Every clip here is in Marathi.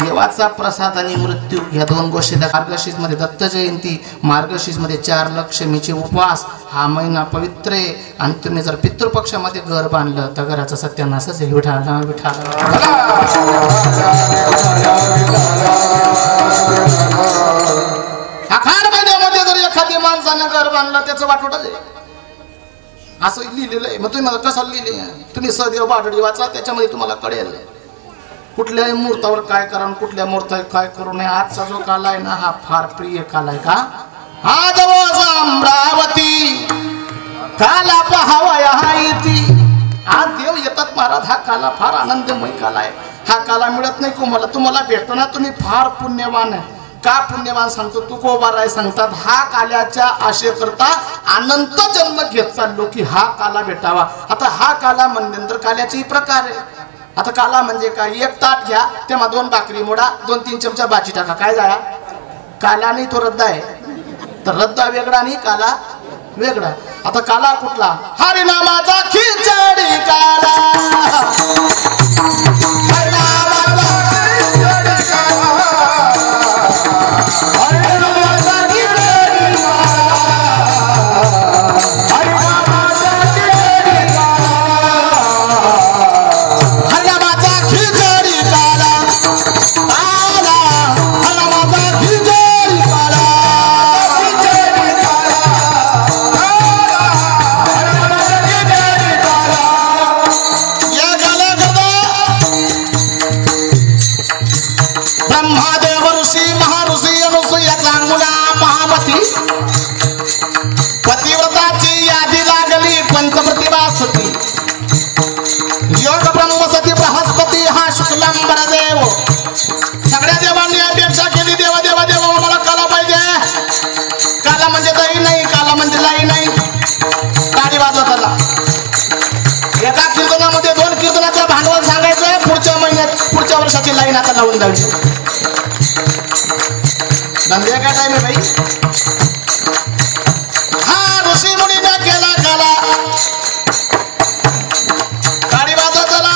देवाचा प्रसाद आणि मृत्यू या दोन गोष्टी मार्गशीर्ष मध्ये दत्त जयंती, मार्गशीर्ष मध्ये 4 लक्ष्मीचे उपवास, हा महिना पवित्र आहे. आणि तुम्ही जर पितृपक्षामध्ये घर बांधलं तर घराचा सत्यानाशच आहे. विठाला विठाला आखाड महिन्यामध्ये जर एखादी माणसाने घर बांधलं त्याचं वाटोटच आहे असं लिहिलेलं आहे. मग तुम्ही मला कसं लिहिले, तुम्ही सदैव बाडडी वाचा, त्याच्यामध्ये तुम्हाला कळेल कुठल्याही मुहूर्तावर काय करा, कुठल्या मुहूर्तावर काय करू नये. आजचा जो काल आहे ना हा फार प्रिय काल आहे. का आज अमरावती काला पहावया इति, आज देव येतात महाराज. हा काला फार आनंदमय काल आहे. हा काला मिळत नाही तुम्हाला, तुम्हाला भेटतो ना, तुम्ही फार पुण्यवान आहे. का पुण्यवान सांगतो तुकोबाराय सांगतात, हा काल्याच्या आशेकरता अनंत जन्म घेत चाललो की हा काला भेटावा. आता हा काला म्हणल्यानंतर काल्याचे प्रकार आहे. आता काला म्हणजे काय, एक ताट घ्या, तेव्हा 2 भाकरी मोडा, 2-3 चमचा भाजी टाका, काय झाला काला. नाही तो रद्दा आहे, तर रद्दा वेगळा आणि काला वेगळा. आता काला कुठला, हरिनामाचा खिचडी काला, पतिव्रताची यादी लागली पंचप्रतिभासती, योग ब्रह्मसती बृहस्पती हा शुक्लांबर देव. सगळ्या देवांनी अपेक्षा केली, देवा देवा देवा मला काला पाहिजे. काला म्हणजे दही नाही, काला म्हणजे लाई नाही. गाडी वाजवताना एका कीर्तनामध्ये 2 कीर्तनाचं भांडवल सांगायचं, पुढच्या महिन्यात पुढच्या वर्षाची लाईन आता लावून द्यावी. धंदे काय टाइम आहे भाई. ऋषी मुनीने केला काला, गाडी वाजवताना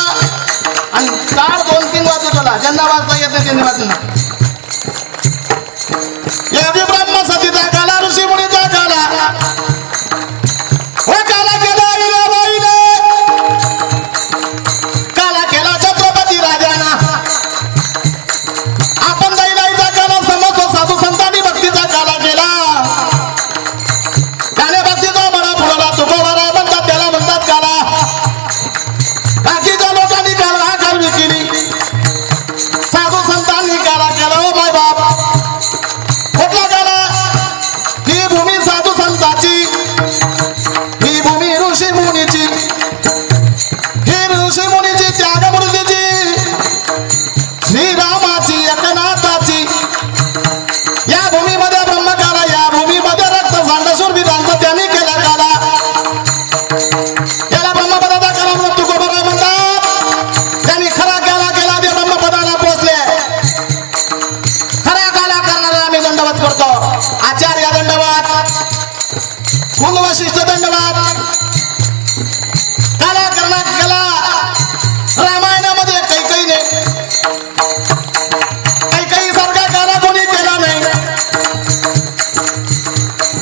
आणि काळ 2-3 वाजवताना, ज्यांना वाजता येत नाही त्यांनी वाजवला. एवढी ब्रह्मसतीचा काला, ऋषी मुनीचा काला. हो काला केला काला केला छत्रपती राजाना. आपण दैलाईचा काला समजतो, साधू संतांनी भक्तीचा काला केला. वशिष्ठ दंडवाद. काला करण्यात गेला. रामायणामध्ये कैकईने कैकई सारखा काला कोणी केला नाही,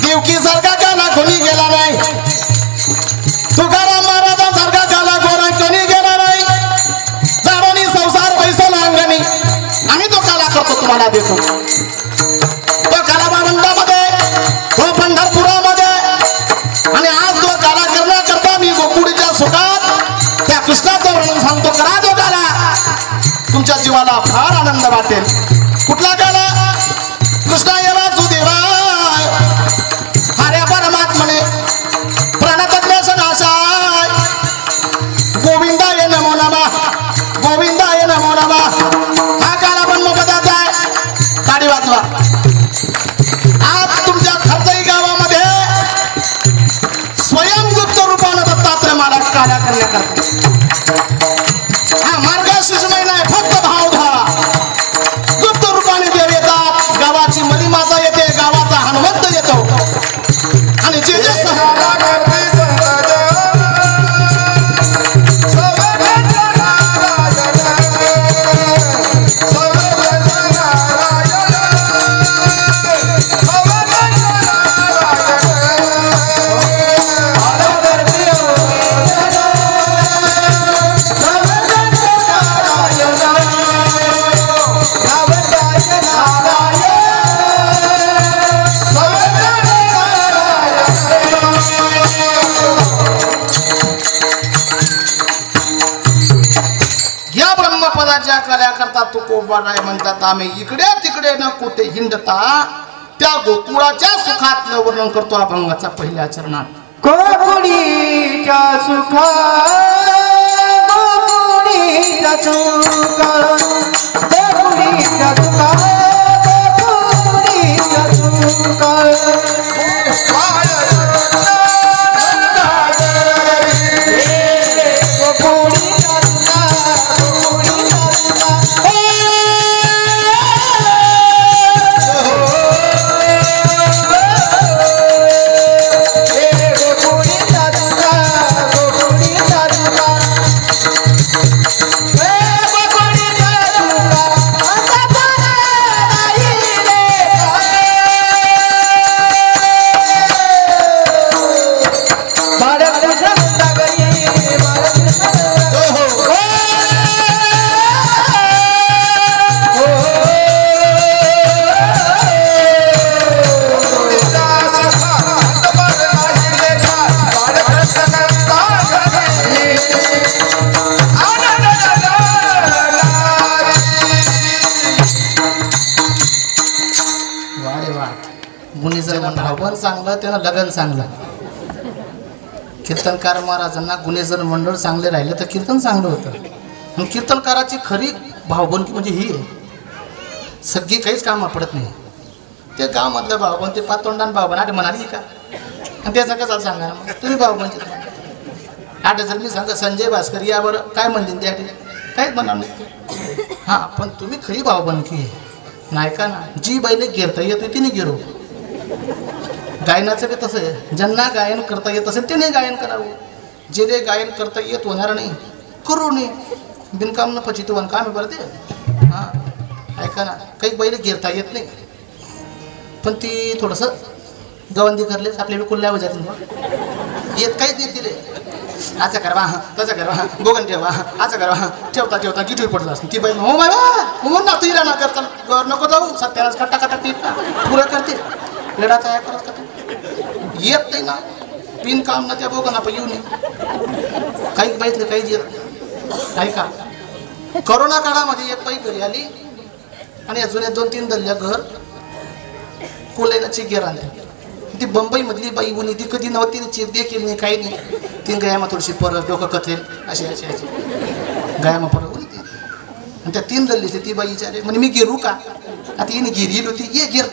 देवकी सारखा काला कोणी केला नाही, तुकाराम महाराजांसारखा काला कोणी केला नाही. जाणून संसार पैसा लांगणी आम्ही तो काला करतो, तुम्हाला देतो. तो काला महाराजांमध्ये, तो पंढरपुरामध्ये, आणि आज तो काला देवाच्या कल्या करता तू कोबाराय म्हणतात आम्ही इकडे तिकडे न कुठे हिंडता त्या गोकुळाच्या सुखातलं वर्णन करतो अभंगाचा पहिल्या चरणात. गोकुळीच्या सुखा गोकुळीच्या सुखा गोकुळीच्या सुखा गोकुळीच्या सुखा चांगलं त्यानं लगन चांगलं. कीर्तनकार महाराजांना गुन्हेजर मंडळ चांगले राहिले तर कीर्तन चांगलं होतं. मग कीर्तनकाराची खरी भावबंदी म्हणजे ही आहे, सगळी काहीच कामं पडत नाही. ते गावामधलं भावबन ते पातोंडान भावबन आठ म्हणाली का आणि त्याचा कसा सांगा मग तुम्ही भावबनचे आठ जर मी सांगा संजय भास्कर यावर काय म्हणतील त्या काहीच म्हणणार नाही. हां पण तुम्ही खरी भावबंदकी नाही का ना. जी बाईले गिरता येते तिने गिरो. गायनाचं बी तसं आहे, ज्यांना गायन करता येत असेल त्याने गायन करावं. जे गायन करता येत होणार नाही करू नये. बिनकाम न फचितवन काम आहे बरं ते. हां ऐका ना काही बैल गिरता येत नाही पण ती थोडंसं गवंदी करलेच आपल्या कुल्ल्यावर जातील येत काहीच नाही तिले. असं करवा हां तसं करवा बोगन ठेवा असं करवा ठेवता ठेवता गिटवी पडत असते ती बाई हो बाबा म्हणून ना तुला ना करता घर नको जाऊ सत्यानाच कट्टा कट्टा ती पुरं करते लढाचा आहे करत येत नाही ना. पिन काम ना त्या बोगन आपण येऊ नये काही बाईतलं काहीच येत ऐका. कोरोना काळामध्ये एक बाई घरी आली आणि अजून 2-3 दल्ल्या घर कोलेना चिगेर आणल्या. ती बंबई मधली बाई उनी ती कधी नव्हती चिर देखील नाही काही नाही. ती गायमा थोडीशी परत डोकं कथेल अशी अशी अशी गायमा परत उनी ती आणि त्या 3 दल्ली ती बाई विचारले म्हणजे मी गिरू का आता हिने गिर येईल होती ये गिर.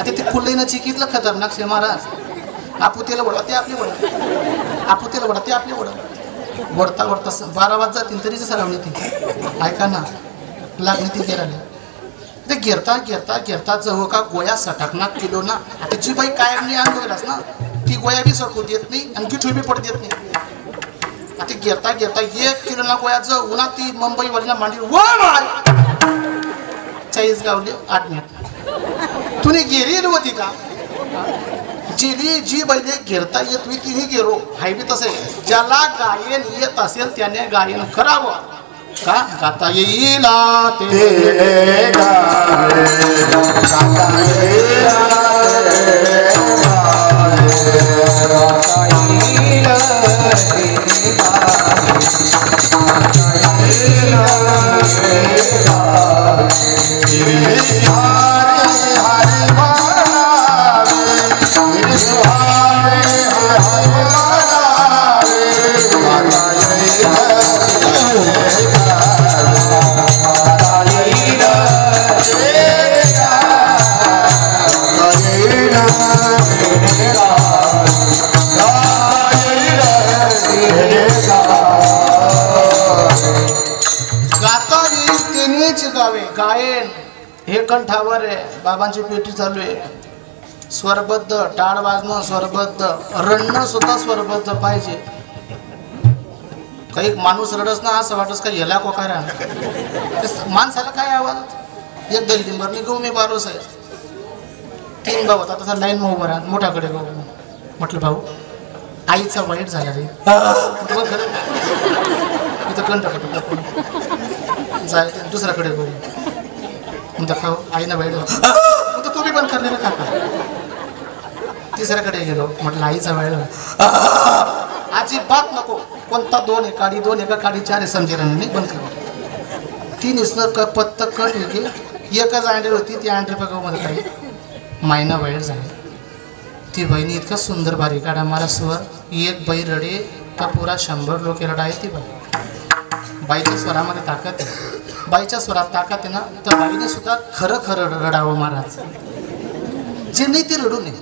आता ते कुल्लईनं चिकीतलं खतरनाक शे महाराज. आपुतेला वडा ते आपली वडा आपुतेला वडा ते आपली वडा वडता वडता 12 वाजता जातील तरीच सरावणी ती ऐका ना लागली ती गेराली. ते गिरता गिरता गिरता जवळ का गोया सटाकना किलो ना. आता जी बाई कायम नाही आणलोयलाच ना ती गोया बी सटकू देत नाही आणि गिठू बी पडत देत नाही. आता गिरता गिरता 1 किलो ना गोया जवळ ना ती मुंबई वालीला मांडी वा मार 40 गावले 8 मिनिट तुने गेली होती का. जिली जी बैले गिरता येत मी तिने गेलो हाय बी तसे. ज्याला गायन येत असेल त्याने गायन करावं का गाता येईल ते गायन हे कंठावर आहे. बाबांची पेटी चालू आहे. स्वरबद्ध टाळ वाजणं स्वरबद्ध रडणं सुद्धा स्वरबद्ध पाहिजे. काही माणूस रडस ना असं वाटस का याला कोकारा माणसाला काय आवाज. एक दलिंबर मी गहू मी 12 आहे 3 भाऊ होता तसा लाईन मग उभा राहा मोठ्याकडे भाऊ म्हटलं भाऊ आईचा वाईट झाला रे इथं कंठ जायचं दुसऱ्याकडे भाऊ म्हणता खाऊ आईनं वाईट झाला तुम्ही पण करणार काका. तिसऱ्याकडे गेलो म्हटलं आईचा वाईट झाला अजिबात नको कोणता 2 एकाडी 2 एका काडी 4 समजेल नाही बंद कर 3 इसं पत्त कट होती एकच अँड्री होती ती अँड्री बघावमध्ये काही महिना वेळ झाली ती बहिणी इतका सुंदर भारी काढा मला स्वर एक बाई रडे तर पुरा 100 लोक रडाय ती बाईच्या स्वरामध्ये ताकद आहे बाईच्या स्वरात ताकद आहे ना तर बाईने सुद्धा खरं खरं रडावं महाराज जे नाही ते रडू नये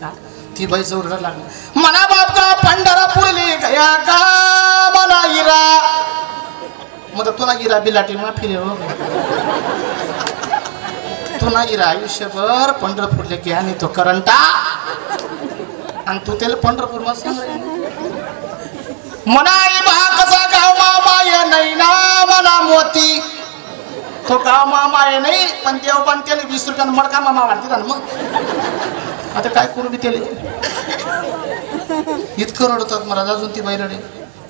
का ती बाई जवळ रड लागली मना बाप का पंढरपूरली गया का मला इरा मग तुला इरा बिलाटी मा फिरे हो तुला इरा आयुष्यभर पंढरपूरले की आणि तो करंटा आणि तू त्याला पंढरपूर मध्ये सांग मनाई बा कसा गाव मामाय नाही ना मला मोती तो गाव मामाय नाही पण देव पण त्याला 20 रुपयानं मडका मामा वाटते ना मग आता काय करू बी त्याला इतकं रडतात महाराज अजून ती बाई रडे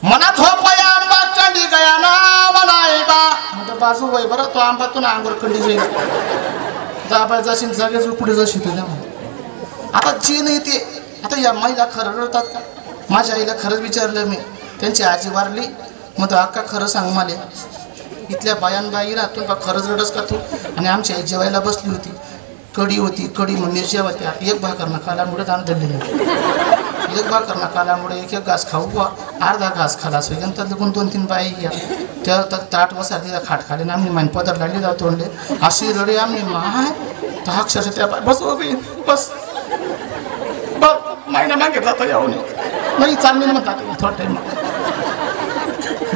मनात झोपाया आंबा कंडी गया ना मनाई बा म्हणजे बाजू वय बरं तो आंबा तू ना अंगोर कंडी जाईल दाबा जाशील जागेच पुढे जाशील तुझ्या आता जी नाही ते आता या माईला खरं रडतात का माझ्या आईला खरंच विचारलं मी त्यांची आजी वारली मग अक्का खरं सांग मला इथल्या बाई राहतून का खरंच रडस का तू आणि आमची आई जेवायला बसली होती कढी होती कढी मग मिरच्या होत्या एक भाकर नकाल्यामुळे ताण धरले एक भाकर नकाल्यामुळे एक घास खाऊ अर्धा घास खाला सोय तर 2-3 बाई घ्या त्या ताट वसार तिला खाट खाले ना आम्ही मान पदर लागली जाऊ तोंडले अशी रडी आम्ही माय तर अक्षरशः त्या बस बस बघ महिना मागे जातो यावून नाही चालले ना म्हणतात थोडा टाईम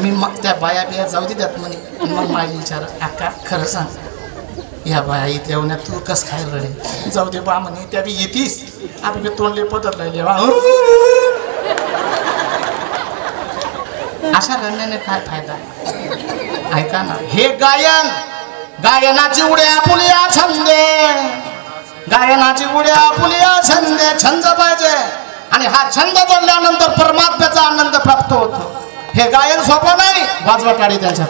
मी मग त्या बाया बिया जाऊ दे त्यात म्हणे मग माझी विचार आका खरं सांग या बाया इथल्या उन्हात तू कस काय रडे जाऊ दे बा म्हणे त्या बी येतीस आपले तोंडले पदर लागले अशा रडण्याने काय फायदा ऐका ना हे गायनाची उड्या पुलिया छंदे गायनाची उड्या पुलिया छंदे छंद पाहिजे आणि हा छंद जोडल्यानंतर परमात्म्याचा आनंद प्राप्त होतो हे गायन सोपं नाही वाजवा टाळी त्याच्यात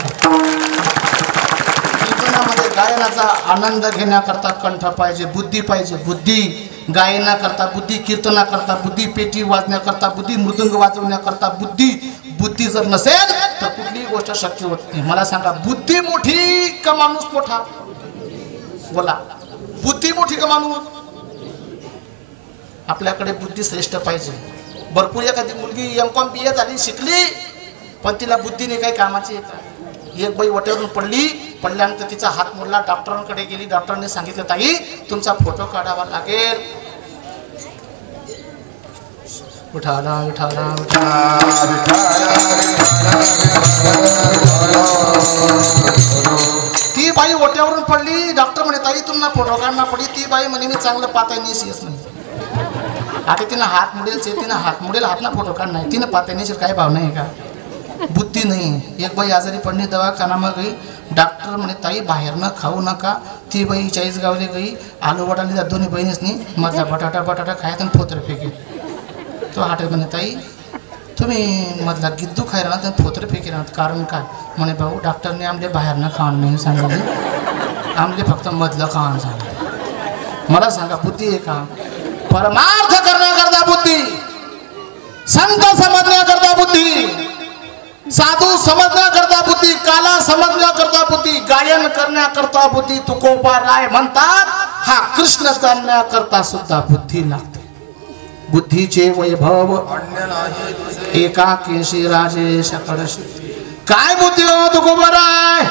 कीर्तनामध्ये गायनाचा आनंद घेण्याकरता कंठ पाहिजे बुद्धी गायनाकरता बुद्धी कीर्तनाकरता बुद्धी पेटी वाजण्याकरता बुद्धी मृदंग वाजवण्याकरता बुद्धी जर नसेल तर कुठलीही गोष्ट शक्य होत नाही मला सांगा बुद्धी मोठी का माणूस मोठा बोला बुद्धी मोठी का माणूस आपल्याकडे बुद्धी श्रेष्ठ पाहिजे भरपूर एखादी मुलगी M.Com BA झाली शिकली पण तिला बुद्धीने काही कामाची एक बाई वट्यावरून पडल्यानंतर तिचा हात मोडला डॉक्टरांकडे गेली डॉक्टरांनी सांगितलं ताई तुमचा फोटो काढावा लागेल उठाला ती बाई ओट्यावरून पडली डॉक्टर म्हणे ताई तुम्हाला फोटो काढणं पडली ती बाई म्हणे मी चांगलं पाहता नाही आता तिनं हात मुडेल हात ना फोटो काढणार तिनं पाहता काय भावना आहे का बुद्धी नाही एक बाई आजारी पडली दवाखान्यामध्ये गई डॉक्टर म्हणे ताई बाहेर न खाऊ नका ती बाई 40 गावले गई आलू वडाली दोन्ही बहिणीच नाही मधला बटाटा खायत आणि फोतर फेके तो हॉटेल म्हणे ताई तुम्ही मधला गिद्दू खायला ना तर फोतर फेके ना कारण काय म्हणे भाऊ डॉक्टरने आमले बाहेर न खावण नाही सांगितले आमले फक्त मधलं खावण सांगितलं मला सांगा बुद्धी आहे का परमार्थ करण्याकरता बुद्धी संत समजण्याकरता बुद्धी साधू समजण्याकरता बुद्धी काला समजण्याकरता बुद्धी गायन करण्याकरता बुद्धी तुकोबा राय म्हणतात हा कृष्ण जाणण्याकरता सुद्धा बुद्धी लागते बुद्धीचे वैभव एकाकेशी राजेश काय बुद्धी हो तुकोबा राय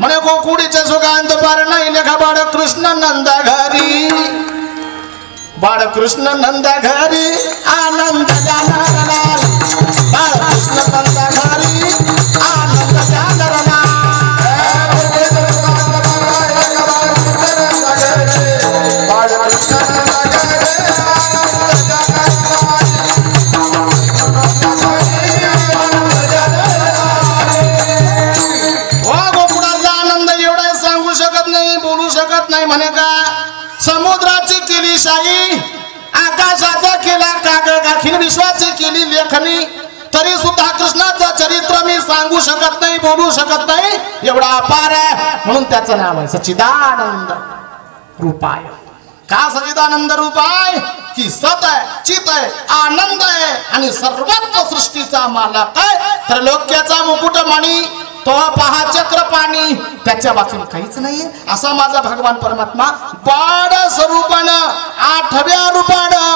म्हणे गोकुडीचे सुगांत पार नाही लेखा बाळ कृष्ण नंद घरी बाळकृष्ण नंद घरी आनंद जाणार बाळकृष्ण नंद घरी आनंद जाणार गोकुळाचा आनंद एवढा सांगू शकत नाही बोलू शकत नाही म्हणे का समुद्राची केली शाही आकाशाचा केला कागद अखिल विश्वाची केली लेखनी तरी सुद्धा कृष्णाचं चरित्र मी सांगू शकत नाही बोलू शकत नाही एवढा अपार आहे म्हणून त्याचं नाव आहे सच्चिदानंद रूपाय का सच्चिदानंद रूपाय की सत आहे चित आहे आनंद आहे आणि सर्वत्र सृष्टीचा मालक आहे त्रैलोक्याचा मुकुट मणी तो पहा चक्र पाणी त्याच्या वाचून काहीच नाहीये असा माझा भगवान परमात्मा बाळ स्वरूपानं 8व्या रूपानं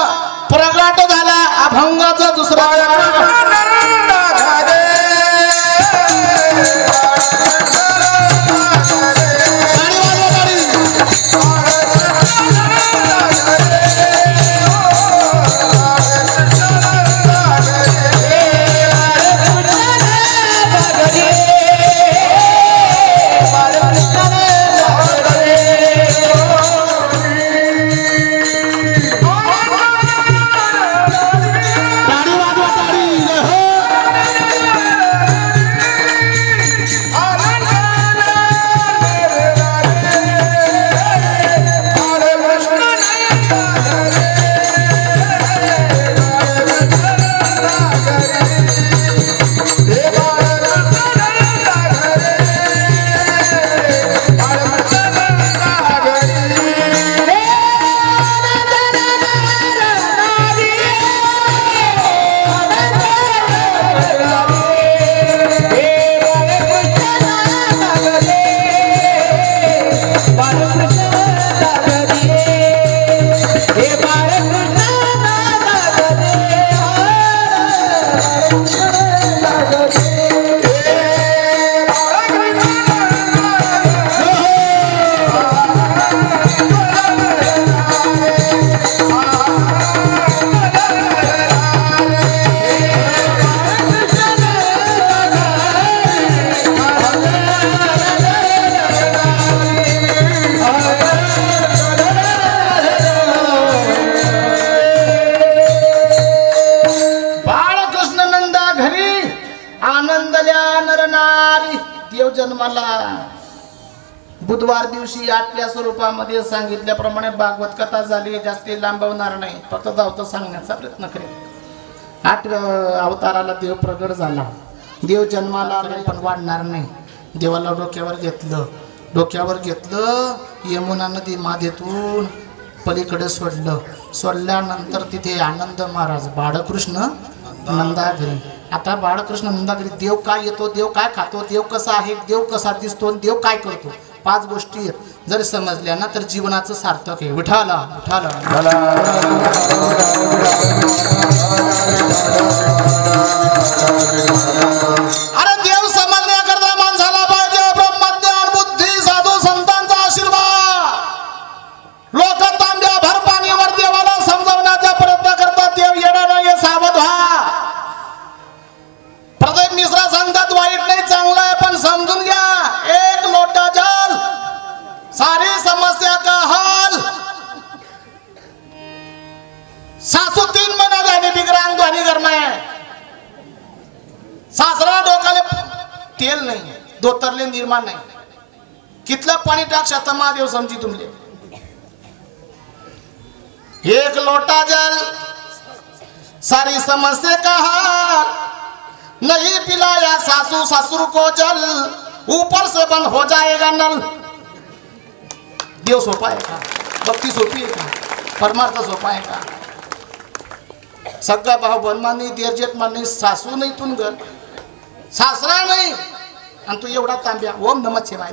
प्रगट झाला अभंगाचा दुसरा बुधवार दिवशी 8व्या स्वरूपामध्ये सांगितल्याप्रमाणे भागवत कथा झाली जास्त लांबवणार नाही फक्त धावतं सांगण्याचा प्रयत्न करेल 8व्या अवताराला देव प्रगट झाला देव जन्माला आला पण वाढणार नाही देवाला डोक्यावर घेतलं यमुना नदी माधेतून पलीकडे सोडल्यानंतर तिथे आनंद महाराज बाळकृष्ण नंदागिरी आता बाळकृष्ण नंदागिरी देव काय येतो देव काय खातो देव कसा आहे देव कसा दिसतो देव काय करतो 5 गोष्टी आहेत जर समजल्या ना तर जीवनाचं सार्थक आहे विठाला अरे देव समजण्याकरता माणसाला पाहिजे ब्रह्मज्ञान बुद्धी साधू संतांचा आशीर्वाद लोक तांब्या भर पाणीवर देवाला समजवण्याचा प्रयत्न करतात देव येणार नाही सावध व्हा प्रदीप मिश्रा सांगतात वाईट नाही चांगलं आहे पण समजून घ्या एक लोटा जल सारी समस्या का हल सासू 3 महीना झाली बिगरांग ध्वनी घर में सासरा डोकाले तेल नाही दोतरले निर्माण नाही कितलं पाणी टाक शकता महादेव समजी तुमले एक लोटा जल सारी समस्या का हल नहीं पिलाया सासू ससुर को जल ऊपर से बंद हो जाएगा नल देव सोपा आहे का भक्ती सोपी आहे का परमार्थ सोपा आहे का सगळा भाऊ बनमान नाही देरजेट मान नाही सासू नाही तुन घर सासरा नाही आणि तू एवढा तांब्या ओम नमः शिवाय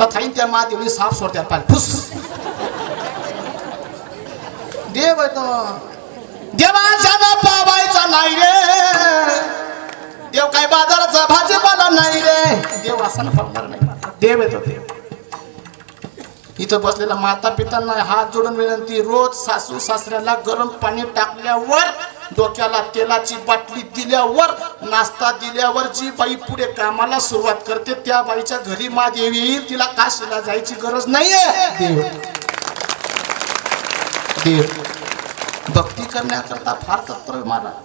तथाईन त्या महादेवनी साफ सोडत्यात पाल फुस देव आहे तो देवाच्या न पावायचा नाही रे देव काय बाजाराचा भाजीपाला नाही रे देव असं पावणार नाही देव येतो देव इथं बसलेला माता पितांना हात जोडून विनंती रोज सासू सासऱ्याला गरम पाणी टाकल्यावर डोक्याला तेलाची बाटली दिल्यावर नाश्ता दिल्यावर जी बाई पुढे कामाला सुरुवात करते त्या बाईच्या घरी महादेवी येईल तिला काशीला जायची गरज नाहीये देव देव भक्ती करण्याकरता फार तत्पर महाराज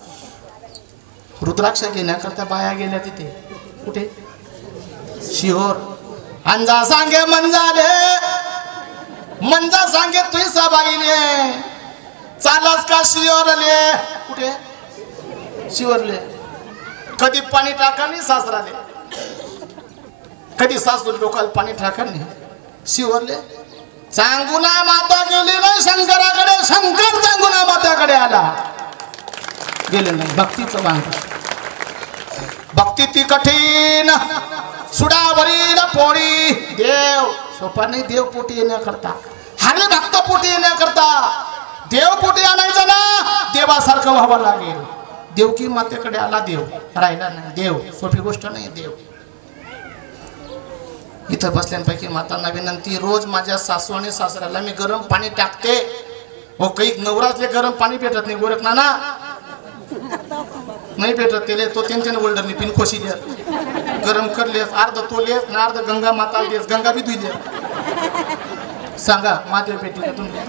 रुद्राक्ष घेण्याकरता बाया गेल्या तिथे कुठे शिहोर अंजा सांगे मंजा सांगे तुही सबाईले चालस का शिवरले कुठे शिवरले कधी पाणी टाका नाही सासराले कधी सासू डोकाला पाणी टाका नाही शिवरले चांगुना माता गेली नाही शंकराकडे शंकर चांगुना माताकडे आला गेले नाही भक्तीचं वांग भक्ती ती कठीण सुडावरील पोळी देव सोपा नाही देव पोटी येण्याकरता हरी भक्त पोटी येण्याकरता देव पोटी आणायचं ना देवासारखं व्हावं लागेल देवकी मातेकडे आला देव राहिला नाही देव सोपी गोष्ट नाही देव इथं बसल्यापैकी मातांना विनंती रोज माझ्या सासू आणि सासऱ्याला मी गरम पाणी टाकते हो काही नवरातले गरम पाणी पेटत नाही गोरखना ना नाही पेटत तेले तो त्यांच्या ओल्डरनी पिन खोशी द्या गरम करलेस अर्ध तोलेस ना अर्ध गंगा माता देस गंगा बी धुई सांगा महादेव पेटी तुमच्या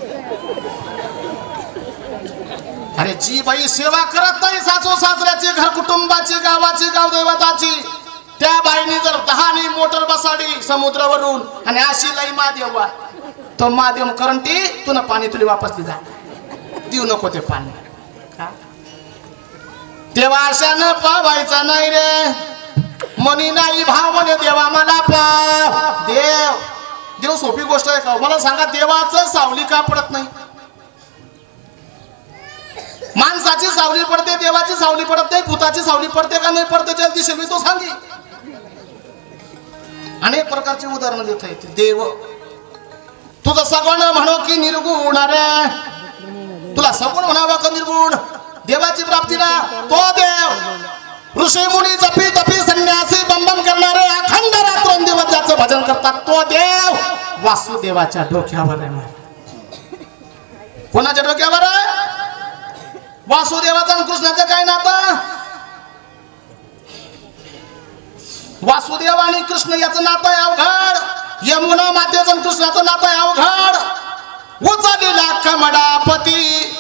अरे जी बाई सेवा करत नाही सासू सासऱ्याची घर कुटुंबाची गावाची गावदैवताची त्या बाईने जर 10 मोटर बसाडी समुद्रावरून आणि अशी लाई महादेव तो महादेव करंटी तुला पाणी तुला वापस दिला देऊ नको ते पाणी तेव्हा अशानं पावायचा नाही रे मनी नाही भाव म्हणे देवा मला पाव देव देव सोपी गोष्ट आहे का मला सांगा देवाचं सावली का पडत नाही माणसाची सावली पडते देवाची सावली पडत नाही भूताची सावली पडते का नाही पडते जल्दी शेवी तो सांगी अनेक प्रकारचे उदाहरण देता येते देव तुझं सगुण म्हणो की निर्गुण रे तुला सगुण म्हणावा का निर्गुण देवाची प्राप्ती ना तो देव ऋषी मुनी जपी तपी संन्यासी बंबम करणारे अखंड रात्रंदिवस ज्याचं भजन करतात तो देव वासुदेवाच्या डोक्यावर आहे कोणाच्या डोक्यावर आहे वासुदेवाचा आणि कृष्णाचं काय नातं वासुदेव आणि कृष्ण याचं नातं आहे अवघड यमुना मातेचं आणि कृष्णाचं नातं आहे अवघड उचललेला कमडापती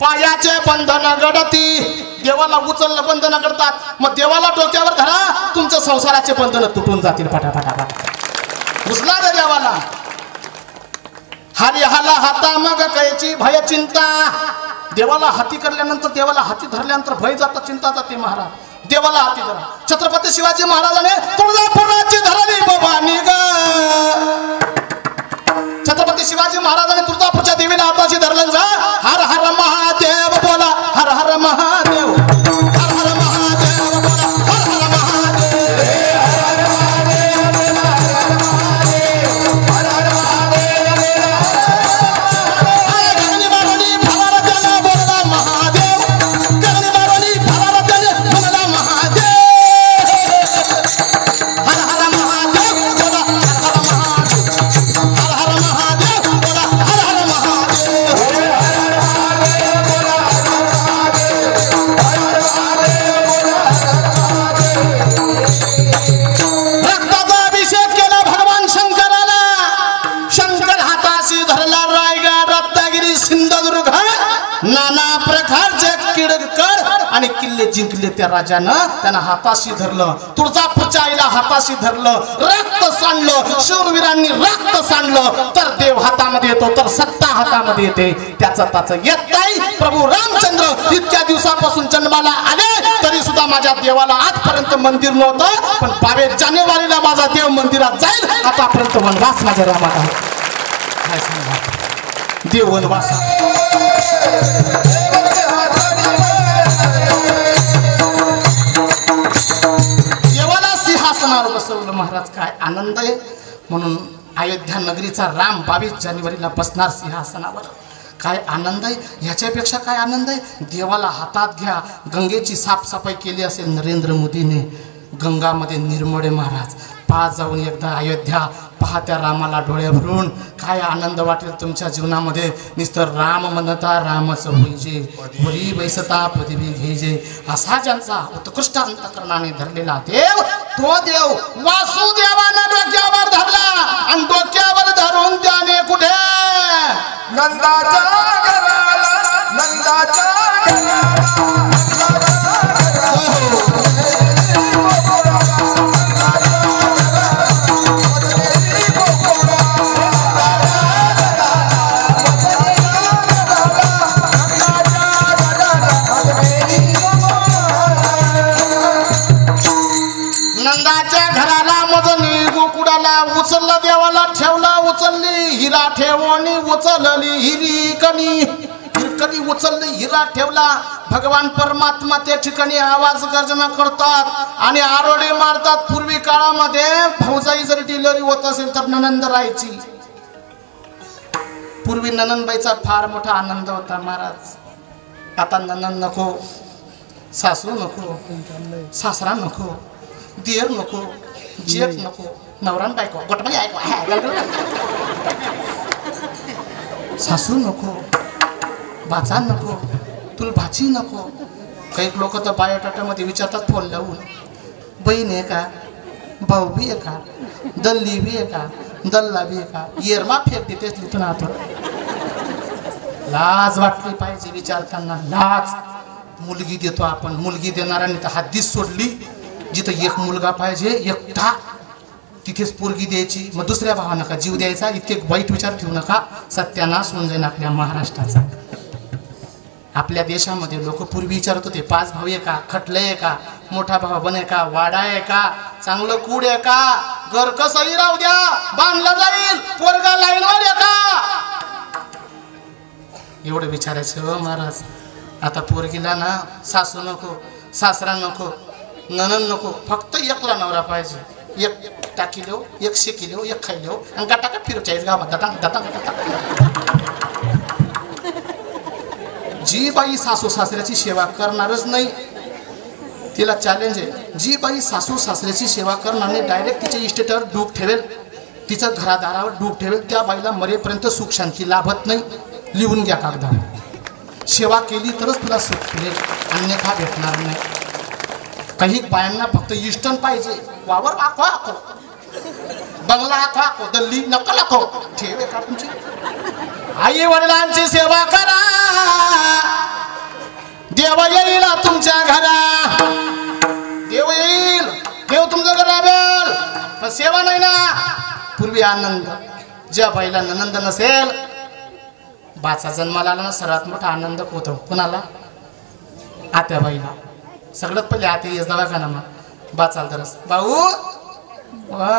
पायाचे बंधन गडती देवाला उचललं बंधन करतात मग देवाला डोक्यावर धरा तुमच्या संसाराचे बंधन तुटून जातील पटापटा उचला रे देवाला हरी हाला हाता मग कायची भय चिंता देवाला हाती करल्यानंतर देवाला हाती धरल्यानंतर भय जातं चिंता जाते महाराज देवाला हाती धरा छत्रपती शिवाजी महाराजांनी तुळजापुराची धरली भवानी ग छत्रपती शिवाजी महाराजांनी तुळजापूरच्या देवीला हाताशी धरलं जा हर हर महादेव बोला हर हर महादेव हर हर महादेव बोला हर हर महादेव गगनी मारणी भवारत्याने बोलला महादेव गगनी मारणी भवारत्याने बोलला महादेव हर हर महादेव बोला हर हर महादेव रक्ताचा अभिषेक केला भगवान शंकराला शंकर हाताशी धरला रायगड रत्नागिरी सिंधुदुर्ग नाना प्रकारचे किडकर आणि किल्ले जिंकले त्या राजानं त्यांना हाताशी धरलं तुळजापूरच्या आईला हाताशी धरलं रक्त सांडलं शूरवीरांनी रक्त सांडलं तर देव हातामध्ये येतो तर सत्ता हातामध्ये येते त्याचं येत नाही प्रभू रामचंद्र इतक्या दिवसापासून जन्माला आले तरी सुद्धा माझ्या देवाला आजपर्यंत मंदिर नव्हतं पण 22 जानेवारीला माझा देव मंदिरात जाईल आतापर्यंत वनवास माझ्या रामाला काय सांगा देव वनवास देवाला सिंहासनावर बसवलं महाराज काय आनंद आहे म्हणून अयोध्या नगरीचा राम 22 जानेवारीला बसणार सिंहासनावर काय आनंद आहे ह्याच्यापेक्षा काय आनंद आहे देवाला हातात घ्या गंगेची साफसफाई केली असेल नरेंद्र मोदीने गंगामध्ये निर्मळे महाराज पाच जाऊन एकदा अयोध्या पहा त्या रामाला डोळे भरून काय आनंद वाटेल तुमच्या जीवनामध्ये नुसतं राम म्हणता रामच होईजे वरी बैसता पदवी घेजे असा ज्यांचा उत्कृष्ट अंतकरणाने धरलेला देव तो देव वासुदेवानं डोक्यावर धरला आणि डोक्यावर धरून त्याने कुठे नंदाच्या घराला नंदाच्या घराला उचलला देवाला ठेवला उचलली हिरा ठेवणी उचलली हिरी कणी कधी उचलले हिरा ठेवला भगवान परमात्मा त्या ठिकाणी आवाज गर्जना करतात आणि आरोडे मारतात. पूर्वी काळामध्ये भाऊजाई जर डिलिव्हरी होत असेल तर ननंद राहायची. पूर्वी ननंदबाईचा फार मोठा आनंद होता महाराज. आता ननंद नको, सासू नको, सासरा नको, दिर नको, जेठ नको, नवरान बायको गोटमध्ये ऐकू, सासू नको, बाचा नको, तुला भाची नको. काही लोक तर बायोटाटामध्ये विचारतात फोन लावून, बहीण आहे का, भाऊ बी आहे का, दल्ली बी आहे का, दल्ला बी आहे का, येरमा फेक देतेस लिथून आता. लाज वाटली पाहिजे विचारताना, लाज. मुलगी देतो आपण, मुलगी देणाऱ्यांनी तर हद्दीच सोडली. जिथं एक मुलगा पाहिजे एकटा तिथेच पोरगी द्यायची. मग दुसऱ्या भावांना का जीव द्यायचा, इतके वाईट विचार ठेवू नका. सत्यानाश होऊन जाईन आपल्या महाराष्ट्राचा. आपल्या देशामध्ये लोक पूर्वी विचारत होते 5 भाऊ आहे का, खटले आहे का, मोठा भाऊ बने का, वाडा आहे का, चांगलं कूड आहे का, घर कसंही राहू द्या, बांधलं जाईल, पोरगा लाईनवर आहे का, एवढं विचारायचं हो महाराज. आता पोरगीला ना सासू नको, सासरा नको, ननन नको, फक्त एकला नवरा पाहिजे. एक टाकी लो, एक शेकी लो, एक खाई लो आणि गटाका फिरचायच गावात दटांग दटांग दटांग. जी बाई सासू सासऱ्याची सेवा करणारच नाही तिला चॅलेंज आहे. जी बाई सासू सासऱ्याची सेवा करणार नाही डायरेक्ट तिच्या इस्टेटवर डूब ठेवेल, तिच्या घरादारावर डूब ठेवेल, त्या बाईला मरेपर्यंत सुख शांती लाभत नाही. लिहून घ्या कागदावर. सेवा केली तरच तुला सुख मिळेल, अन्यथा भेटणार नाही. काही बायांना फक्त इष्टन पाहिजे, वावर आखो आखो, बंगला आखो आखो, दल्ली नकल आखो, ठेवे का तुमची. आई वडिलांची सेवा करा, देव येईल तुमच्या घरा. देव येईल, देव तुमचं घर राबेल, पण सेवा नाही ना. पूर्वी आनंद, ज्या बाईला ननंद नसेल, बाचा जन्माला आला ना सर्वात मोठा आनंद होतो कुणाला, आत्याबाईला. सगळ्यात पहिले आते येस दवाखाना मग बाचाल तरच भाऊ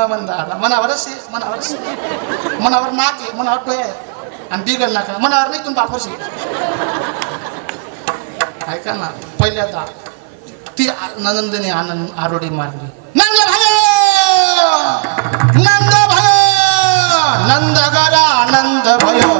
म्हणता आला मनावरच मनावर नाक आहे, मनावर टोय आहे आणि बिघड नाका, मनावर नाही तुम्ही बापूशी. ऐका ना, पहिल्यांदा ती नंदने आनंद आरोडी मारली. नंद भयो, नंद भयो, नंद गरा नंद भयो,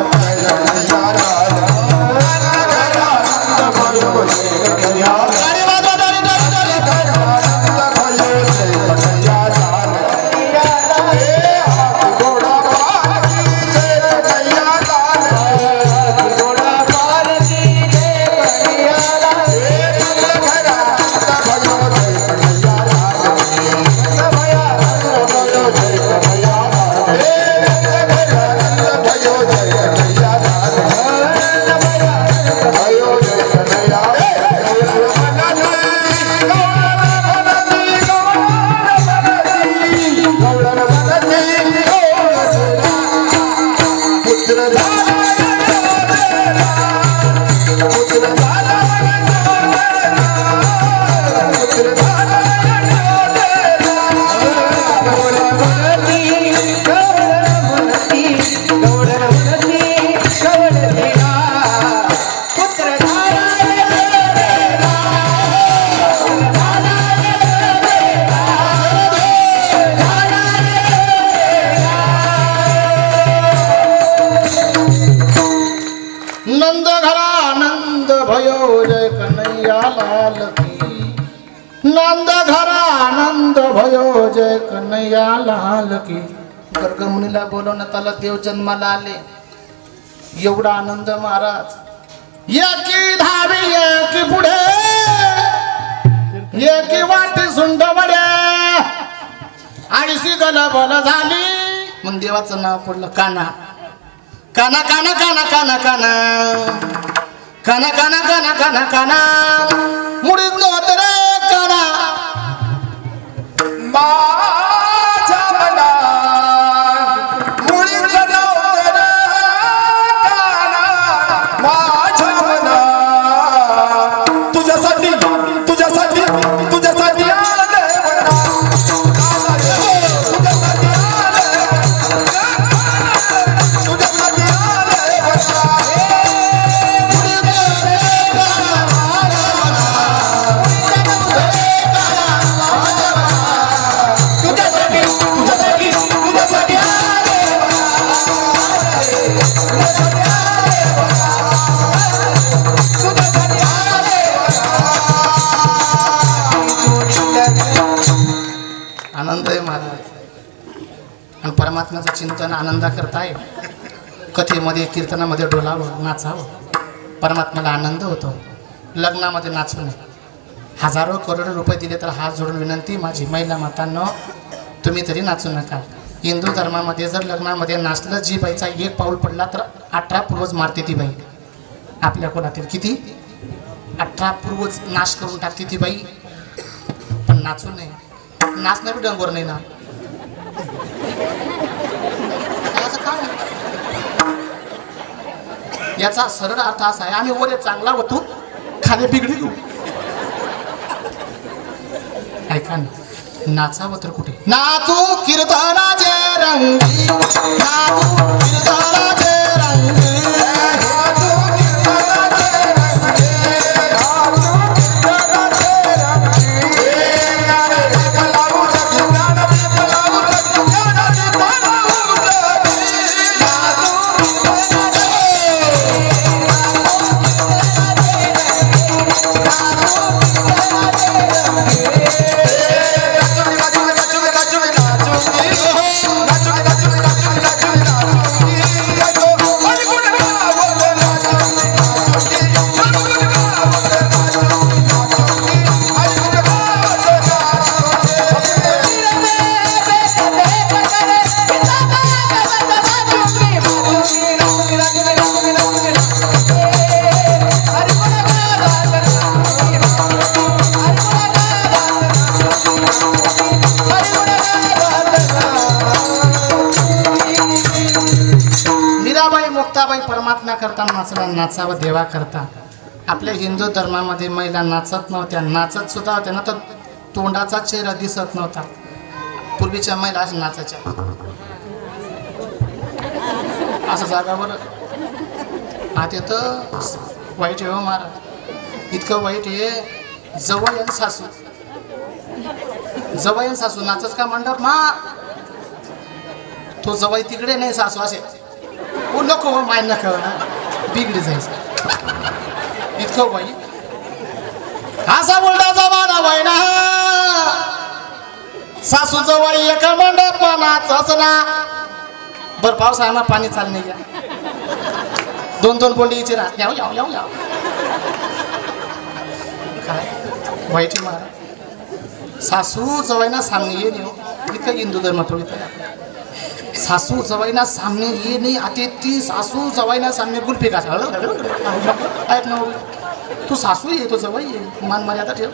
नंद घरा आनंद भयो जय कन्हैया लाल की. गर्गमुनीला बोलवण्यात आलं, देव जन्माला आले. एवढा आनंद महाराज. एकी धावी एकी पुढे, एकी वाटी सुंड बड्या, आईशी गलबल झाली. मग देवाचं नाव पडलं काना. काना काना काना काना काना काना काना काना काना काना मुडीत नव्हतं रे काना. माझ्या मना मुळीच नव्हतं रे काना. माझ्या मना तुझ्यासाठी तुझ्यासाठी तुझ्यासाठी आले मना. तुझ्यासाठी आले, तुझ्यासाठी आले मना. परमात्म्याचं चिंतन आनंद करताय, कथेमध्ये कीर्तनामध्ये डोलावं नाचावं, परमात्म्याला आनंद होतो. लग्नामध्ये नाचू नये. हजारो करोडो रुपये दिले तर हात जोडून विनंती माझी महिला मातांनो, तुम्ही तरी नाचू नका. हिंदू धर्मामध्ये जर लग्नामध्ये नाचलं, जी बाईचा एक पाऊल पडला तर 18 पूर्वज मारते ती बाई. आपल्या कोणातील किती 18 पूर्वज नाश करून टाकते ती बाई. पण नाचू नये. नाचणं बी डंगोर नाही ना. याचा सरळ अर्थ असा आहे, आम्ही वर चांगला होतो, खाली बिघडी. ऐका ना, नाचावं तर कुठे? नाचू कीर्तनाचे रंगी, नाचू कीर्तनाचे रंगी, परमात्मा करता नाचला, नाचावं देवा करता. आपल्या हिंदू धर्मामध्ये महिला नाचत नव्हत्या. नाचत सुद्धा होत्या ना तर तोंडाचा चेहरा दिसत नव्हता. पूर्वीच्या महिला अशा नाचायच्या असं जागावर. आता तर वाईट आहे हो महाराज, इतकं वाईट आहे. जवळ आणि सासू, जवळ आणि सासू नाचत का मंडप मा, तो जवळ तिकडे नाही सासू असे नको माय नका बिगडी जायचं. इतकं बाई असा उलटा जमाना बाई ना. सासू जवळ एका मंडप नाच ना. बर पाऊस आहे ना, पाणी चालणे घ्या. 2-2 पोंडीचे राहत याव याव याव याव. काय वाईट महाराज. सासू जवळना सामने ये नाही. इतकं हिंदू धर्म पवित्र. सासू जवाईना सामने ये नाही. आता ती सासू जवाईना सामने गुल्फी का ऐक ना, तू सासू ये तो जवाई आहे, मान मर्यादा ठेव.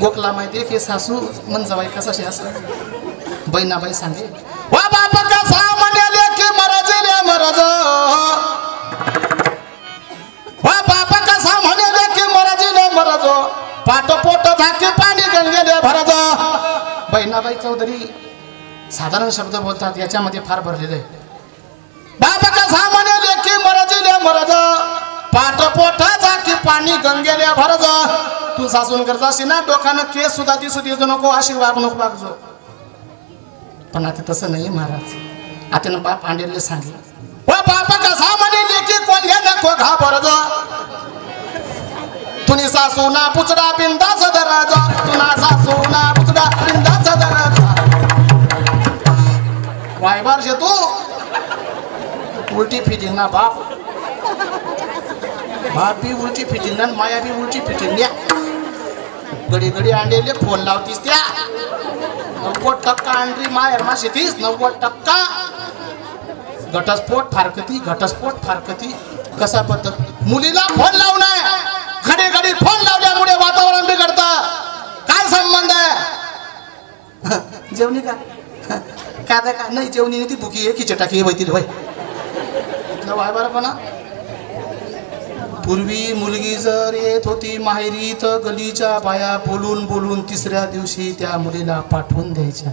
गोकला माहिती की सासू मन जवाई कसाशी असं. बहिणाबाई सांगे वा बाप कसा म्हणाले की मरजले मरज, वा बाप कसा म्हणाले की मरजले मरज, पाट पोट झाके पाणी गंगेले भरज. बहिणाबाई चौधरी साधारण शब्द बोलतात, याच्यामध्ये फार भरलेलं आहे. बाबा कसा म्हणाले की मरजिले मरज, पाट पोटाचा की पाणी गंगेले भरज. तू सासून करताशी ना डोकानं केस सुद्धा दिसू देऊ नको, अशी वागणूक वागजो. पण आता तसं नाही महाराज. आता ना बाप आंडेले सांगले व बापा कसा म्हणाले की कोण नको घाबरज. तुनी सासू ना पुचडा बिंदाच दराज, तुना सासू ना पुचडा बिंदाच दराज. वायबार जे तू उलटी फिटिंग ना बाप, बाप बी उलटी फिटिंग ना माया बी उलटी फिटिंग. घडी घडी अंडेले फोन लावतीस त्या. 90% अंडी मायर माशितीस. 90% घटस्फोट फारकती, घटस्फोट फारकती. कसा पद्धत मुलीला फोन लावणार, घडी घडी फोन लावल्यामुळे वातावरण बिघडतं. काय संबंध आहे? जेवणी का काय का नाही, जेवणी ती भुकी आहे की चटाकी बैतील भाई. वाय बरं. पूर्वी मुलगी जर येत होती माहेरी तर गलीच्या बाया बोलून बोलून तिसऱ्या दिवशी त्या मुलीला पाठवून द्यायच्या.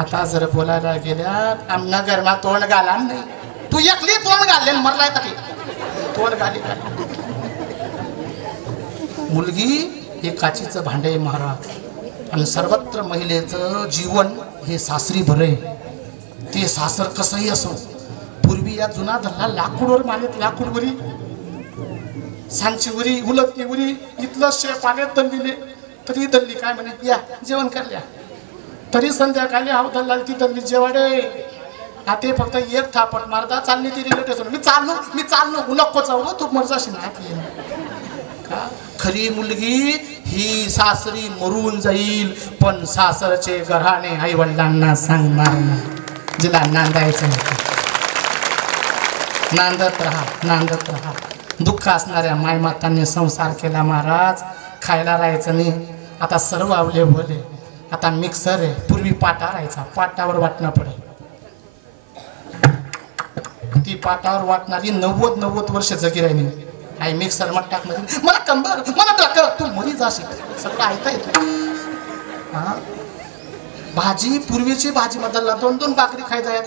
आता जर बोलायला गेल्या आमना घरमा तोंड घाला नाही. तू एकली तोंड घालले मरलाय तरी तोंड घाली काय. मुलगी हे काचीचं भांडे महाराज. आणि सर्वत्र महिलेचं जीवन हे सासरी भरे. ते सासर कसंही असो. पूर्वी या जुना धरला लाकूडवर मारत, लाकूडवरी सांची उरी उलटती उरी इथलं शेप आले दल्लीले तरी दल्ली काय म्हणे या जेवण करल्या. तरी संध्याकाळी अवधल ती दल्ली जेवाडे आता फक्त एक थापट मारता चालली ती रिलेटेशन मी चाललो नको जाऊ तू मर जाशील ना का खरी मुलगी ही सासरी मरून जाईल पण सासरचे घराणे आई वडिलांना सांगणार नाही जिला नांदायचं नांदत राहा दुःख असणाऱ्या मायमातांनी संसार केला महाराज खायला राहायचं नाही आता सर्व अवलेबल आहे आता मिक्सर आहे पूर्वी पाटा राहायचा पाटावर वाटणं पडे ती पाटावर वाटणारी 90 वर्ष जगी राहिली आई मिक्सर मग टाकणार मला कंबर मला टाकर तू मरी जाशील सगळं ऐकता येतं हा भाजी पूर्वीची भाजी मधला 2 भाकरी खाय जायत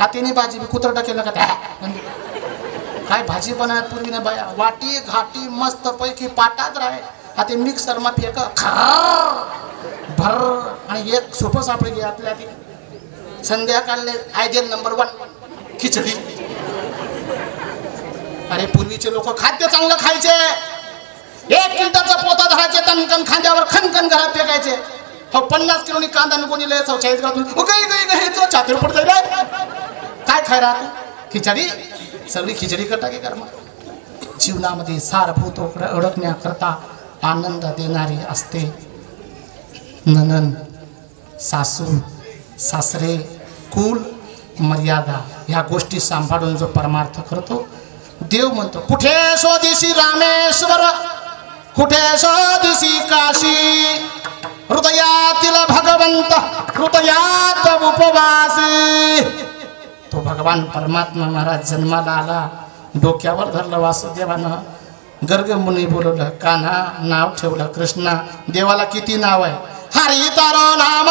हातीने भाजी मी कुत्रटा केलं का काय भाजी बनवायत पूर्वी ना बाया वाटी घाटी मस्त पैकी पाटात राहे आता मिक्सर मा फेक भर आणि एक सोपं सापडे घे आपल्या संध्याकाळले आयडियल नंबर 1 खिचडी अरे पूर्वीचे लोक खाद्य चांगलं खायचे 1 क्विंटलचा पोता धरायचे तनकन खांद्यावर खनकन घरात फेकायचे हो 50 किलोनी कांदा कोणी लय 40 घालून काही तो छातीवर पडत रे काय खाय राहतो खिचडी सगळी खिचडी करता की कर्म जीवनामध्ये सारभूत ओळखण्याकरता आनंद देणारी असते ननन सासू सासरे कुल मर्यादा ह्या गोष्टी सांभाळून जो परमार्थ करतो देव म्हणतो कुठे शोधिसी रामेश्वर कुठे शोधिसी काशी हृदयातील भगवंत हृदयात उपवासी तो भगवान परमात्मा महाराज जन्माला आला डोक्यावर धरलं वासुदेवानं गर्ग मुनी बोलवलं कान्हा नाव ठेवलं कृष्णा देवाला किती नाव आहे हरी तारो नाम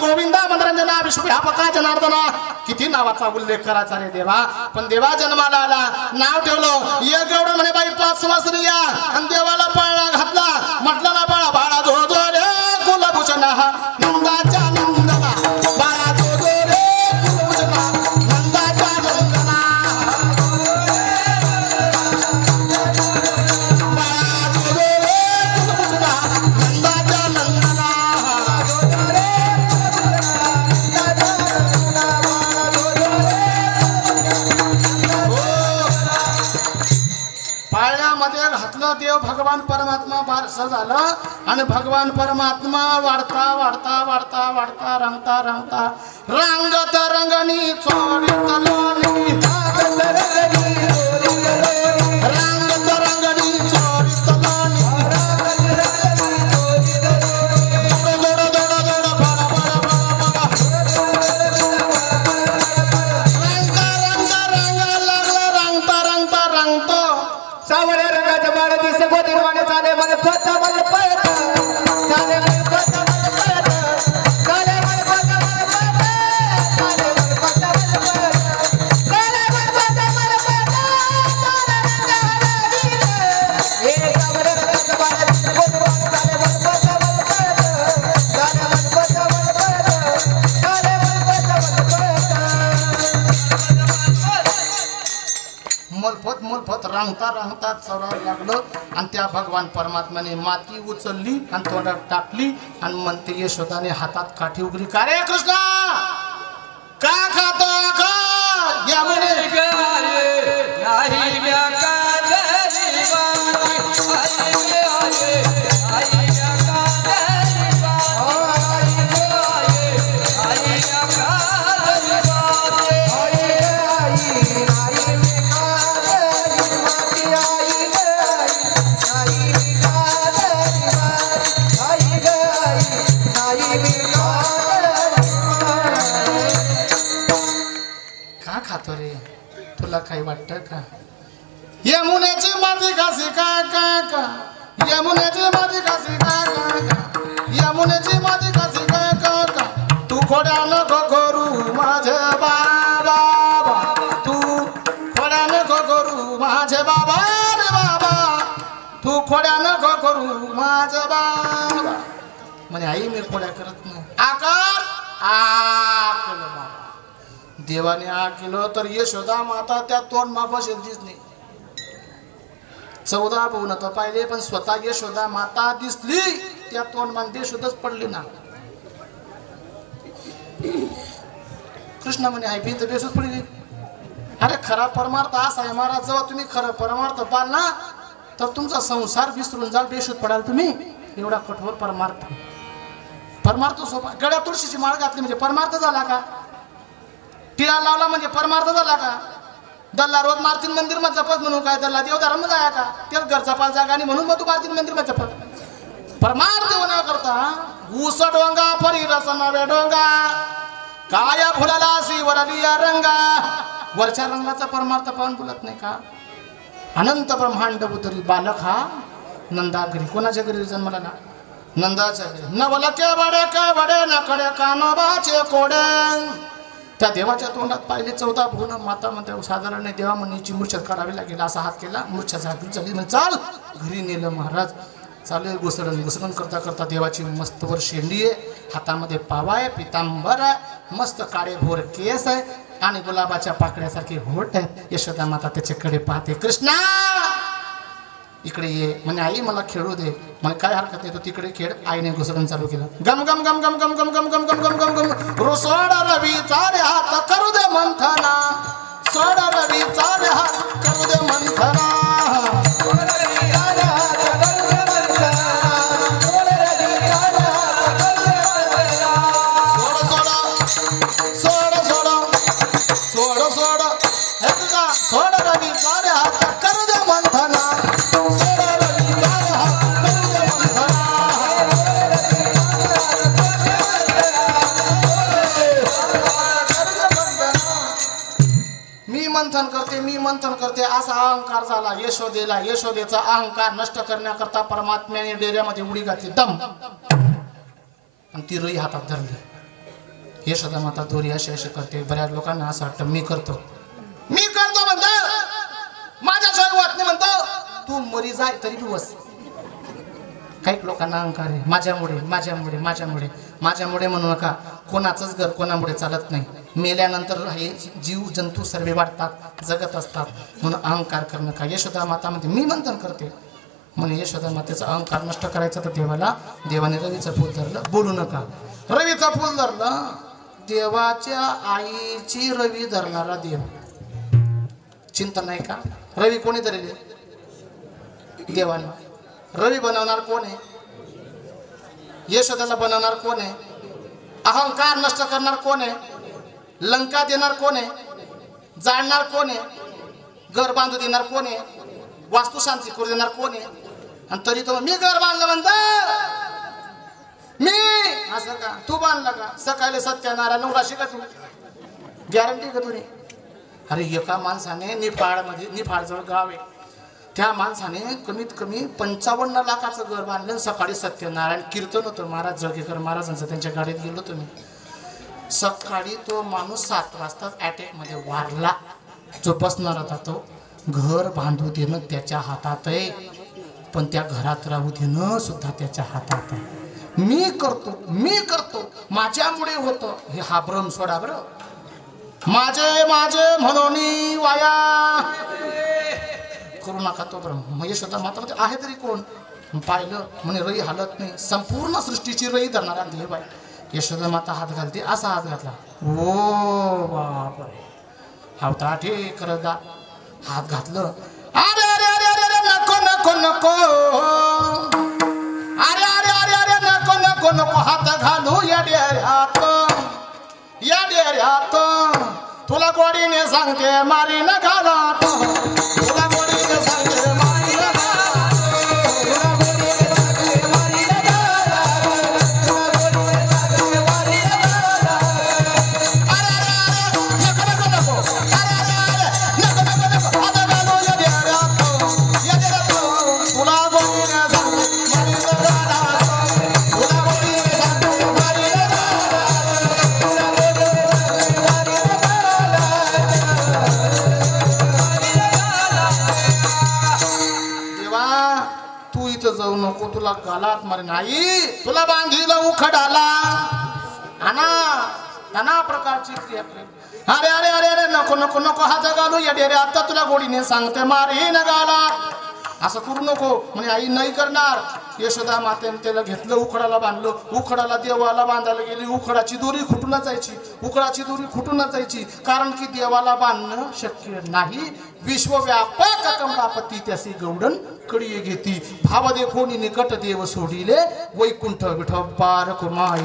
गोविंदा मनोरंजना विश्वव्यापका जनार्दना किती नावाचा उल्लेख करायचा रे देवा पण देवा जन्माला आला नाव ठेवलं एक एवढं म्हणे बाई 5 वासरिया आणि देवाला पाळणा घातला म्हटलं ना बाळा बाळा जो जो रे कुलभूषण नंदाच्या नंदना बाळा जो जो रे कुलभूषण नंदाच्या नंदना बाळा जो जो रे कुलभूषण नंदाच्या नंदना देव भगवान परमात्मा बारसं झालं आणि भगवान परमात्मा वाढता वाढता वाढता वाढता रंगता रंगता रंगत रंगणी चोरीत लोणी रंगत रंगणी चोरीत लोणी रंगता रंगता रंगतो सावळ्या रंगाच्या बाळ दिसे गोदी वाणे चाले मला पता मला पळत चाले मला पता मला पळत चाले मला पता मला पळत चाले मला पता मला पळत चाले मला पता मला पळत ए सावळ्या रंगाच्या बाळ दिसे गोदी वाणे चाले मला पता मला पळत चाले मला पता मला पळत चाले मला पता मला पळत मोलफत रंगता रंगता चढायला लागलं आणि त्या भगवान परमात्म्याने माती उचलली आणि तोंडात टाकली आणि म्हणते यशोदाने हातात काठी उघडली का रे कृष्णा का खातो का या म्हणे तुला काही वाटतं का यमुनेची माती घासी का का का यमुनेची माती घासी का का का यमुनेची माझी कशी काय का तू खोड्या नको करू माझे बाबा तू खोड्या नको करू माझे बाबा रे बाबा तू खोड्या नको करू माझे बाबा म्हणे आई मी खोड्या करत नाही आकार केलं बाबा देवाने केलं तर यशोदा माता त्या तोंड मापाशी दिसली 14 भाऊ तर पाहिले पण स्वतः यशोदा माता दिसली त्या तोंड मान बेशुद्धच पडली ना कृष्ण म्हणे आई भिंत बेशुद्ध पडली अरे खरा परमार्थ असा आहे महाराज जेव्हा तुम्ही खरं परमार्थ पाल ना तर तुमचा संसार विसरून जाल बेशुद्ध पडाल तुम्ही एवढा कठोर परमार्थ सोपा गड्या तुळशीची माळ घातली म्हणजे परमार्थ झाला का टिळा लावला म्हणजे परमार्थ झाला का दल्ला रोज मारुती मंदिर मध्ये जपत म्हणून काय दल्ला देव धर्म जाया का तेच घरचा पाल जागा आणि म्हणून मग तू मारुती मंदिर मध्ये जपत परमार्थ होण्या करता ऊस डोंगा परी रसना डोंगा काया फुलाला सी वरलिया रंगा वरच्या रंगाचा परमार्थ पाहून बोलत नाही का अनंत ब्रह्मांड उतरी बालक हा नंदा घरी कोणाच्या घरी जन्मला ना नंदाच्या घरी नवल के बडे नकडे कानोबाचे कोडे त्या देवाच्या तोंडात पाहिले 14 भुवन माता म्हणते साधारण देवा म्हणीची मूर्छत काढावी लागेल असा हात केला मूर्छा झाली म्हणजे चाल घरी नेलं महाराज चालेल घुसळण करता करता देवाची मस्त वर शेंडी आहे हातामध्ये पावा आहे पितांबर आहे मस्त काळे भोर केस आहे आणि गुलाबाच्या पाकळ्यासारखे होठ आहेत यशोदा माता त्याच्याकडे पाहते कृष्णा इकडे ये म्हणे आई मला खेळू दे म्हणे काय हरकत नाही तो तिकडे खेळ आईने घुसळण चालू केलं गम गम गम गम गम गम गम गम गम गम गम गम रोसोड रवी चारे हात करू दे मंथना सोड रवी चारे हात करू दे मंथना मी मंथन करते असा अहंकार झाला यशोदेचा अहंकार नष्ट करण्याकरता परमात्म्याने डेऱ्यामध्ये उडी घातली दम आणि ती रई हातात धरली यशोदा माता दोरी अशी करते बऱ्याच लोकांना असं वाटतं मी करतो म्हणतो माझ्या शरीरात नाही म्हणतो तू मरी जाय तरी तू बस काही लोकांना अहंकार आहे माझ्यामुळे म्हणू नका कोणाचंच घर कोणामुळे चालत नाही मेल्यानंतर हे जीव जंतू सर्व वाढतात जगत असतात म्हणून अहंकार करू नका यशोदा माता म्हणते मी मंथन करते म्हणून यशोदा मातेचा अहंकार नष्ट करायचा तर देवाने रवीचं फूल धरलं बोलू नका रवीचं फूल धरलं देवाच्या आईची रवी धरणारा देव चिंता नाही का रवी कोणी धरले देवाने रवी बनवणार कोण आहे यशोदाला बनवणार कोण आहे अहंकार नष्ट करणार कोण आहे लंका देणार कोण आहे जाणणार कोण आहे घर बांधू देणार कोण आहे वास्तू शांती करू देणार कोण आहे आणि तरी तो मी घर बांधलं म्हणता मी असं का तू बांधला का सकाळी सत्यनारायण उराशी का तू गॅरंटी का तुने अरे एका माणसाने निफाडजवळ गाव आहे त्या माणसाने कमीत कमी 55 लाखाचं घर बांधलं सकाळी सत्यनारायण कीर्तन होतं महाराज जळगेकर महाराजांचं त्यांच्या गाडीत गेलो तुम्ही सकाळी तो माणूस 7 वाजता अटॅक मध्ये वारला जो बसणार होता तो घर बांधू देणं त्याच्या हातात आहे पण त्या घरात राहू देणं सुद्धा त्याच्या हातात आहे मी करतो माझ्यामुळे होतं हे हा भ्रम सोडा बरं माझे म्हणून वाया करू नका तो ब्रह्म यशोदा माता म्हणते आहे तरी कोण पाहिलं म्हणे रई हालत नाही संपूर्ण सृष्टीची रई धरणारा देव आहे यशोदा माता हात घालते असा हात घातला ओ बापरे हावता ठीक करदा हात घातलं अरे अरे अरे अरे नको नको नको अरे अरे अरे अरे नको नको नको हात घालू या डेऱ्यात तुला गोडीने सांगते मारी न घालात तुला गोडीने सांगते मारी न तुला गोडीने सांगते मारी न जाऊ नको, तुला गालात मारे नाही, तुला बांधील उखडाला. नाना प्रकारची क्रिया. अरे अरे अरे अरे नको नको नको हात घालू या डेरे, आता तुला गोडीने सांगते मारे न गाला. असं करू नको म्हणजे आई नाही करणार. यशोदा मातेने त्याला घेतलं, उखडाला बांधलं. उखडाला देवाला बांधायला गेली, उखडाची दोरी खुटूनच जायची, उखडाची दोरी खुटूनच जायची. कारण की देवाला बांधणं शक्य नाही. विश्वव्यापक कमलापती त्यासी गौडन कडिये घेती. भाव देखोनी निकट देव सोडिले, वैकुंठ विठोबा रखुमाई.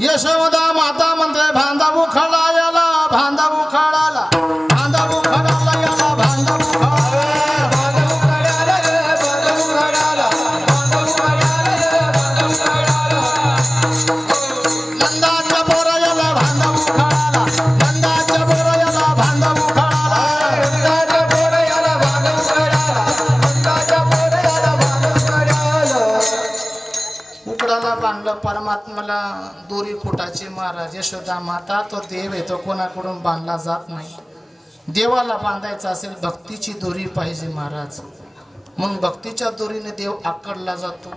यशोदा माता म्हणते भांदा उखडा याला, भांदा उखडाला, भांदा उखडाला याला, भांदा नंदाच्या पोरा याला भांदा उखडाला, नंदाच्या पोरा याला भांदा उखडाला, नंदाच्या पोरा याला भांदा उखडाला, नंदाच्या पोरा याला भांदा उखडाला. उकडाला बांधलं परमात्म्याला दोरी खोटाची महाराज. यशोदा माता तो देव आहे, तो कोणाकडून बांधला जात नाही. देवाला बांधायचं असेल भक्तीची दोरी पाहिजे महाराज. मग भक्तीच्या दोरीने देव आकडला जातो.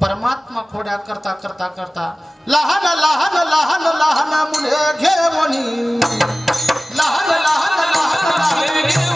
परमात्मा खोड्या करता करता करता लहान लहान लहान लहान मुले घेऊन, लहान लहान लहान लहान